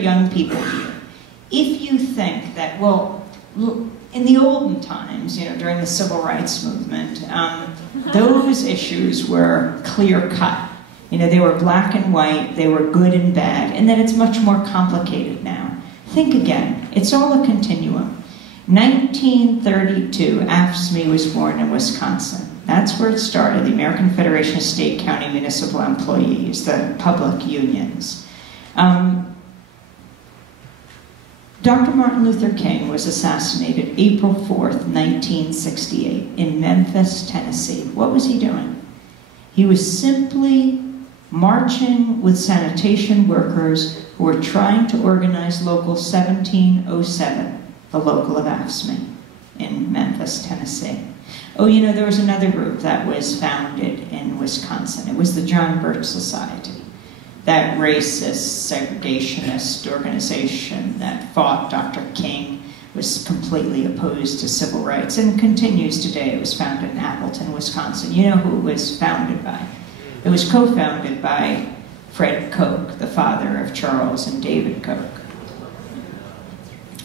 young people here, if you think that, well, in the olden times, you know, during the civil rights movement, those issues were clear-cut. You know, they were black and white, they were good and bad, and that it's much more complicated now. Think again, it's all a continuum. 1932, AFSCME was born in Wisconsin. That's where it started, the American Federation of State, County, Municipal Employees, the public unions. Dr. Martin Luther King was assassinated April 4th, 1968, in Memphis, Tennessee. What was he doing? He was simply marching with sanitation workers who were trying to organize Local 1707, the local of AFSCME, in Memphis, Tennessee. Oh, you know, there was another group that was founded in Wisconsin. It was the John Birch Society, that racist, segregationist organization that fought Dr. King, was completely opposed to civil rights, and continues today. It was founded in Appleton, Wisconsin. You know who it was founded by? It was co-founded by Fred Koch, the father of Charles and David Koch.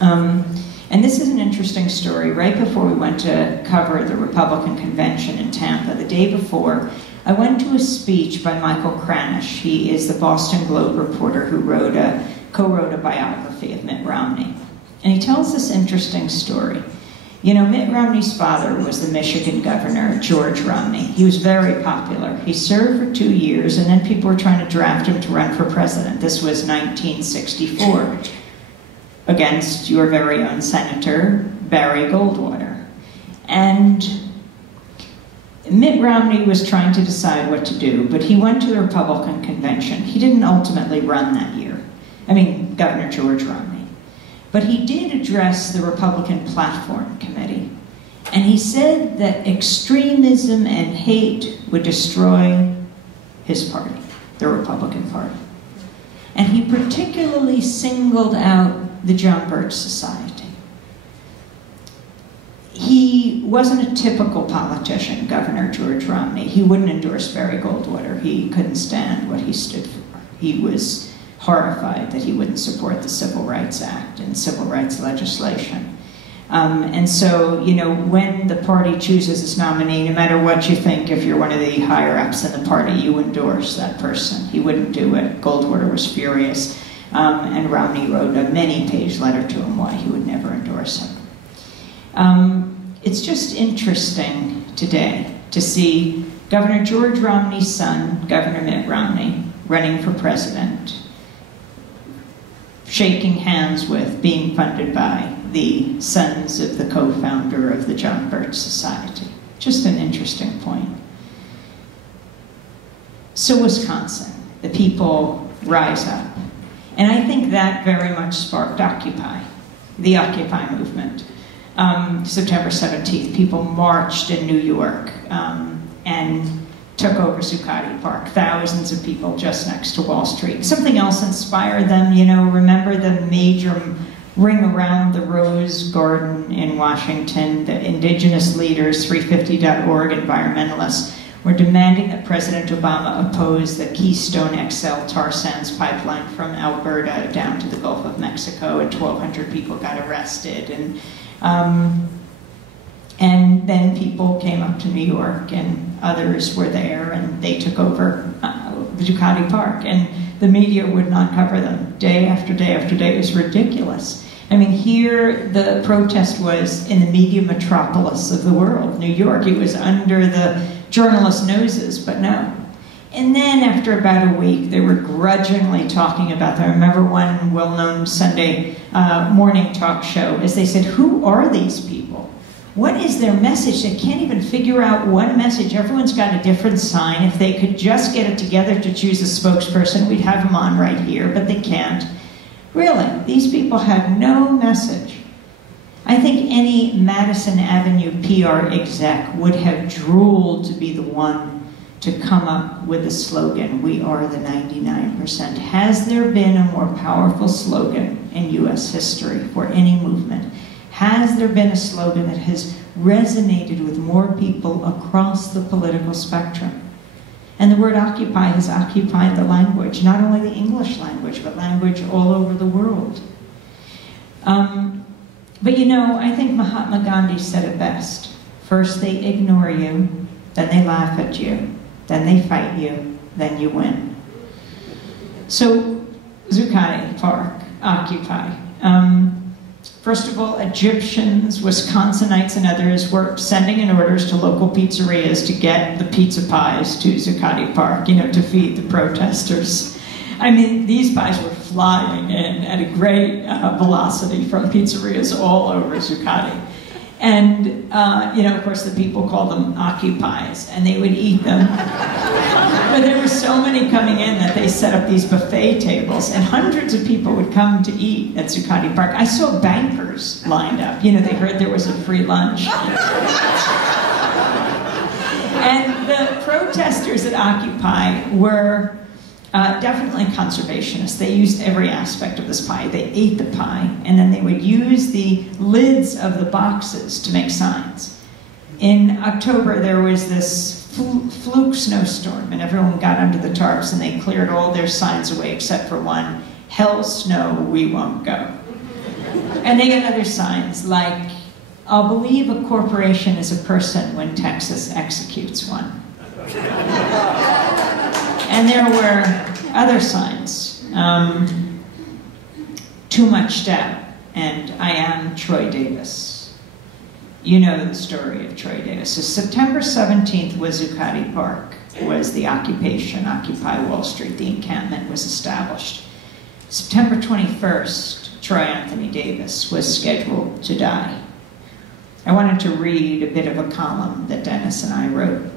And this is an interesting story. Right before we went to cover the Republican convention in Tampa, the day before, I went to a speech by Michael Kranish. He is the Boston Globe reporter who co-wrote a biography of Mitt Romney. And he tells this interesting story. You know, Mitt Romney's father was the Michigan governor, George Romney. He was very popular. He served for 2 years, and then people were trying to draft him to run for president. This was 1964, against your very own Senator, Barry Goldwater. And Mitt Romney was trying to decide what to do, but he went to the Republican convention. He didn't ultimately run that year. I mean, Governor George Romney. But he did address the Republican Platform Committee. And he said that extremism and hate would destroy his party, the Republican Party. And he particularly singled out the John Birch Society. He wasn't a typical politician, Governor George Romney. He wouldn't endorse Barry Goldwater. He couldn't stand what he stood for. He was horrified that he wouldn't support the Civil Rights Act and civil rights legislation. And so, you know, when the party chooses its nominee, no matter what you think, if you're one of the higher-ups in the party, you endorse that person. He wouldn't do it. Goldwater was furious. And Romney wrote a many-page letter to him why he would never endorse him. It's just interesting today to see Governor George Romney's son, Governor Mitt Romney, running for president, shaking hands with, being funded by the sons of the co-founder of the John Birch Society. Just an interesting point. So Wisconsin, the people rise up. And I think that very much sparked Occupy, the Occupy movement. September 17th, people marched in New York and took over Zuccotti Park. Thousands of people just next to Wall Street. Something else inspired them, you know, remember the major Ring Around the Rose Garden in Washington? The indigenous leaders, 350.org environmentalists, were demanding that President Obama oppose the Keystone XL tar sands pipeline from Alberta down to the Gulf of Mexico, and 1,200 people got arrested. And then people came up to New York, and others were there, and they took over Zuccotti Park, and the media would not cover them day after day after day. It was ridiculous. I mean, here the protest was in the media metropolis of the world, New York. It was under the journalists' noses, but no. And then after about a week, they were grudgingly talking about them. I remember one well-known Sunday morning talk show, as they said, who are these people? What is their message? They can't even figure out one message. Everyone's got a different sign. If they could just get it together to choose a spokesperson, we'd have them on right here, but they can't. Really, these people had no message. I think any Madison Avenue PR exec would have drooled to be the one to come up with a slogan, we are the 99%. Has there been a more powerful slogan in US history for any movement? Has there been a slogan that has resonated with more people across the political spectrum? And the word occupy has occupied the language, not only the English language, but language all over the world. But you know, I think Mahatma Gandhi said it best. First they ignore you, then they laugh at you, then they fight you, then you win. So, Zuccotti Park, Occupy. First of all, Egyptians, Wisconsinites, and others were sending in orders to local pizzerias to get the pizza pies to Zuccotti Park, you know, to feed the protesters. I mean, these pies were flying in at a great velocity from pizzerias all over Zuccotti. And, you know, of course, the people called them occupies, and they would eat them. But there were so many coming in that they set up these buffet tables, and hundreds of people would come to eat at Zuccotti Park. I saw bankers lined up. You know, they heard there was a free lunch. And the protesters at Occupy were definitely conservationists. They used every aspect of this pie. They ate the pie, and then they would use the lids of the boxes to make signs. In October, there was this fluke snowstorm, and everyone got under the tarps, and they cleared all their signs away except for one, "Hell snow, we won't go." And they got other signs like, "I'll believe a corporation is a person when Texas executes one." And there were other signs, "Too much doubt," and "I am Troy Davis." You know the story of Troy Davis. So September 17th was Zuccotti Park, was the occupation, Occupy Wall Street, the encampment was established. September 21st, Troy Anthony Davis was scheduled to die. I wanted to read a bit of a column that Dennis and I wrote.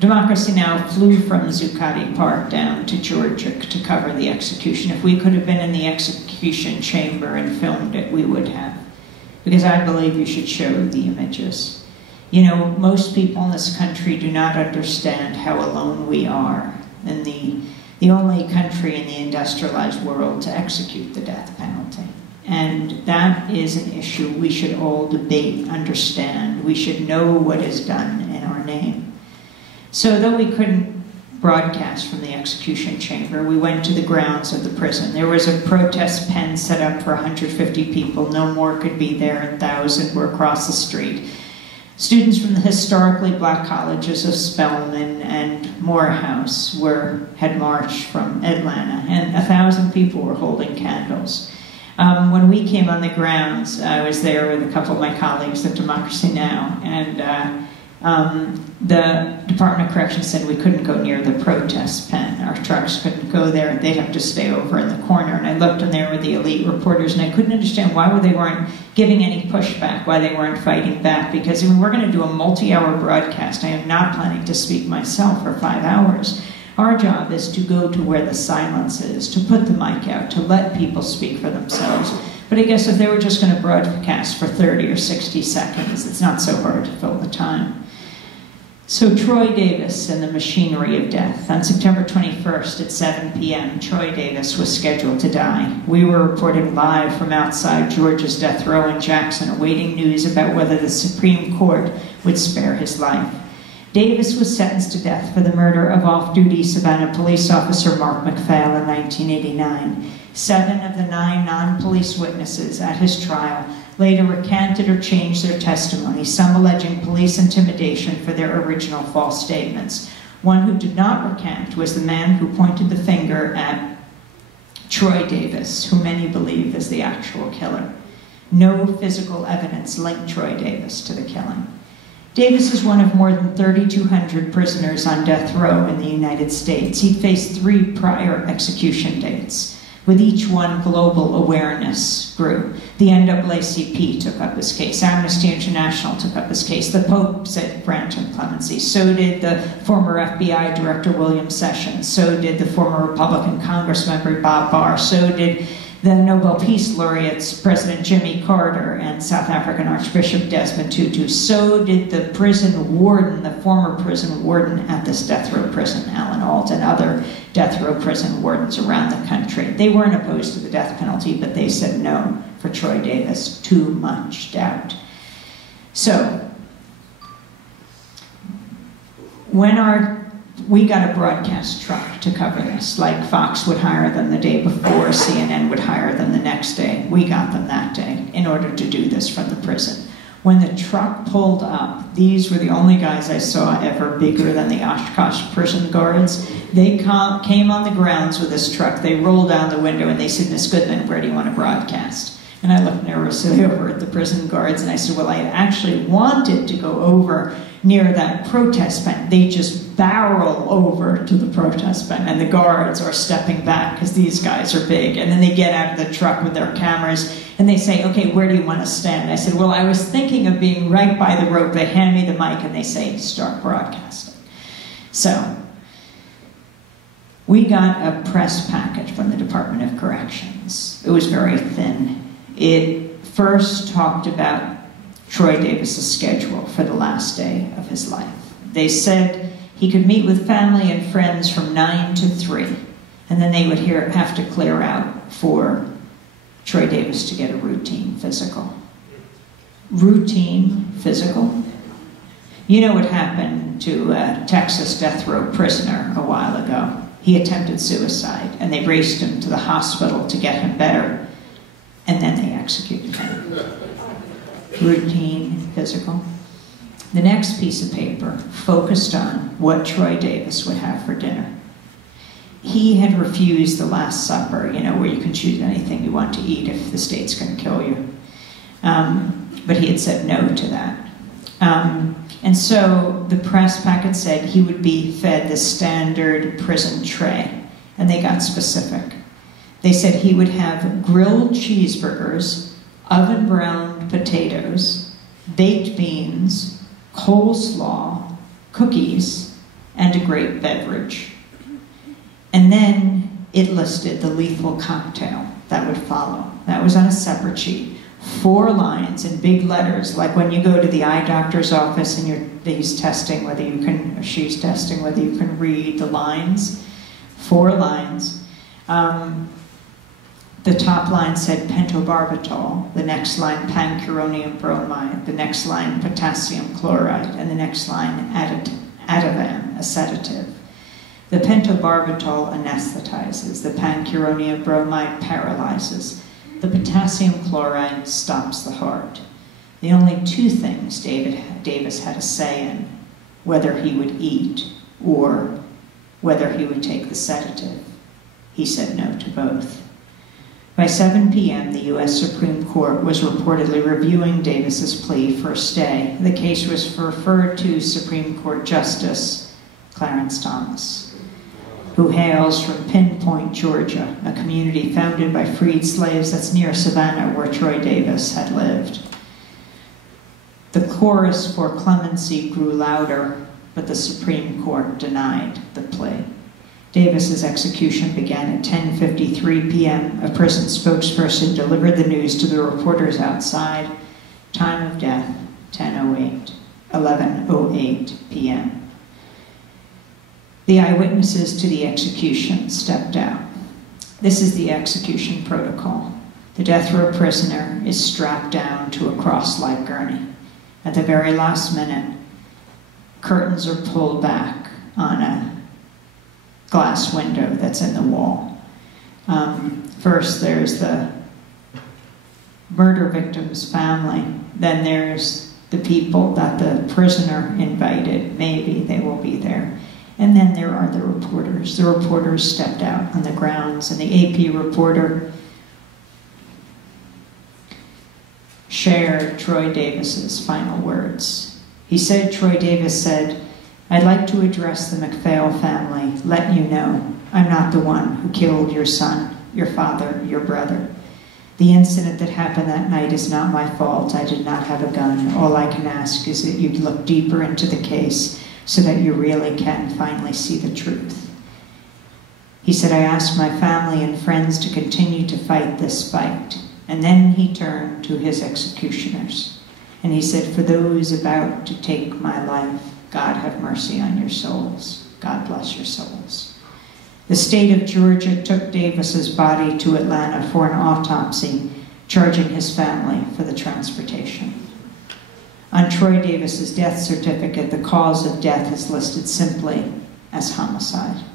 Democracy Now! Flew from Zuccotti Park down to Georgia to cover the execution. If we could have been in the execution chamber and filmed it, we would have. Because I believe you should show the images. You know, most people in this country do not understand how alone we are in the only country in the industrialized world to execute the death penalty. And that is an issue we should all debate, understand. We should know what is done in our name. So though we couldn't broadcast from the execution chamber, we went to the grounds of the prison. There was a protest pen set up for 150 people. No more could be there, and 1,000 were across the street. Students from the historically black colleges of Spelman and Morehouse had marched from Atlanta, and 1,000 people were holding candles. When we came on the grounds, I was there with a couple of my colleagues at Democracy Now! And the Department of Corrections said we couldn't go near the protest pen. Our trucks couldn't go there. They'd have to stay over in the corner. And I looked, and there were the elite reporters, and I couldn't understand why they weren't giving any pushback, why they weren't fighting back. Because we're going to do a multi-hour broadcast. I am not planning to speak myself for 5 hours. Our job is to go to where the silence is, to put the mic out, to let people speak for themselves. But I guess if they were just going to broadcast for 30 or 60 seconds, it's not so hard to fill the time. So Troy Davis and the machinery of death. On September 21st at 7 p.m., Troy Davis was scheduled to die. We were reporting live from outside Georgia's death row in Jackson, awaiting news about whether the Supreme Court would spare his life. Davis was sentenced to death for the murder of off-duty Savannah police officer Mark McPhail in 1989. 7 of the 9 non-police witnesses at his trial later recanted or changed their testimony, some alleging police intimidation for their original false statements. One who did not recant was the man who pointed the finger at Troy Davis, who many believe is the actual killer. No physical evidence linked Troy Davis to the killing. Davis is one of more than 3,200 prisoners on death row in the United States. He faced 3 prior execution dates. With each one, global awareness grew. The NAACP took up his case. Amnesty International took up his case. The Pope said grant him clemency. So did the former FBI Director William Sessions. So did the former Republican Congressmember Bob Barr. So did the Nobel Peace Laureates, President Jimmy Carter and South African Archbishop Desmond Tutu. So did the prison warden, the former prison warden at this death row prison, Alan Alt, and other death row prison wardens around the country. They weren't opposed to the death penalty, but they said no for Troy Davis. Too much doubt. So, when our we got a broadcast truck to cover this. Like Fox would hire them the day before, CNN would hire them the next day. We got them that day in order to do this from the prison. When the truck pulled up, these were the only guys I saw ever bigger than the Oshkosh prison guards. They came on the grounds with this truck. They rolled down the window and they said, "Miss Goodman, where do you want to broadcast?" And I looked nervously over at the prison guards and I said, "Well, I actually wanted to go over near that protest bench." They just barrel over to the protest bench and the guards are stepping back because these guys are big. And then they get out of the truck with their cameras and they say, "Okay, where do you want to stand?" I said, "Well, I was thinking of being right by the rope." They hand me the mic and they say, "Start broadcasting." So we got a press package from the Department of Corrections. It was very thin. It first talked about Troy Davis's schedule for the last day of his life. They said he could meet with family and friends from 9 to 3, and then they would have to clear out for Troy Davis to get a routine physical. Routine physical? You know what happened to a Texas death row prisoner a while ago? He attempted suicide, and they raced him to the hospital to get him better, and then they executed him. Routine physical. The next piece of paper focused on what Troy Davis would have for dinner. He had refused the Last Supper, you know, where you can choose anything you want to eat if the state's going to kill you. But he had said no to that. And so the press packet said he would be fed the standard prison tray, and they got specific. They said he would have grilled cheeseburgers, oven-browned potatoes, baked beans, coleslaw, cookies, and a great beverage. And then it listed the lethal cocktail that would follow. That was on a separate sheet. 4 lines in big letters, like when you go to the eye doctor's office and he's testing whether you can, or she's testing whether you can read the lines. 4 lines. The top line said pentobarbital, the next line pancuronium bromide, the next line potassium chloride, and the next line Ativan, a sedative. The pentobarbital anesthetizes, the pancuronium bromide paralyzes, the potassium chloride stops the heart. The only 2 things Davis had a say in, whether he would eat or whether he would take the sedative. He said no to both. By 7 p.m., the U.S. Supreme Court was reportedly reviewing Davis's plea for a stay. The case was referred to Supreme Court Justice Clarence Thomas, who hails from Pinpoint, Georgia, a community founded by freed slaves that's near Savannah, where Troy Davis had lived. The chorus for clemency grew louder, but the Supreme Court denied the plea. Davis's execution began at 10:53 p.m. A prison spokesperson delivered the news to the reporters outside. Time of death, 11:08 p.m. The eyewitnesses to the execution stepped out. This is the execution protocol. The death row prisoner is strapped down to a cross-like gurney. At the very last minute, curtains are pulled back on a glass window that's in the wall. First, there's the murder victim's family. Then there's the people that the prisoner invited. Maybe they will be there. And then there are the reporters. The reporters stepped out on the grounds, and the AP reporter shared Troy Davis's final words. He said, Troy Davis said, "I'd like to address the McPhail family, let you know I'm not the one who killed your son, your father, your brother. The incident that happened that night is not my fault. I did not have a gun. All I can ask is that you'd look deeper into the case so that you really can finally see the truth." He said, "I ask my family and friends to continue to fight this fight." And then he turned to his executioners. And he said, "For those about to take my life, God have mercy on your souls. God bless your souls." The state of Georgia took Davis's body to Atlanta for an autopsy, charging his family for the transportation. On Troy Davis's death certificate, the cause of death is listed simply, as homicide.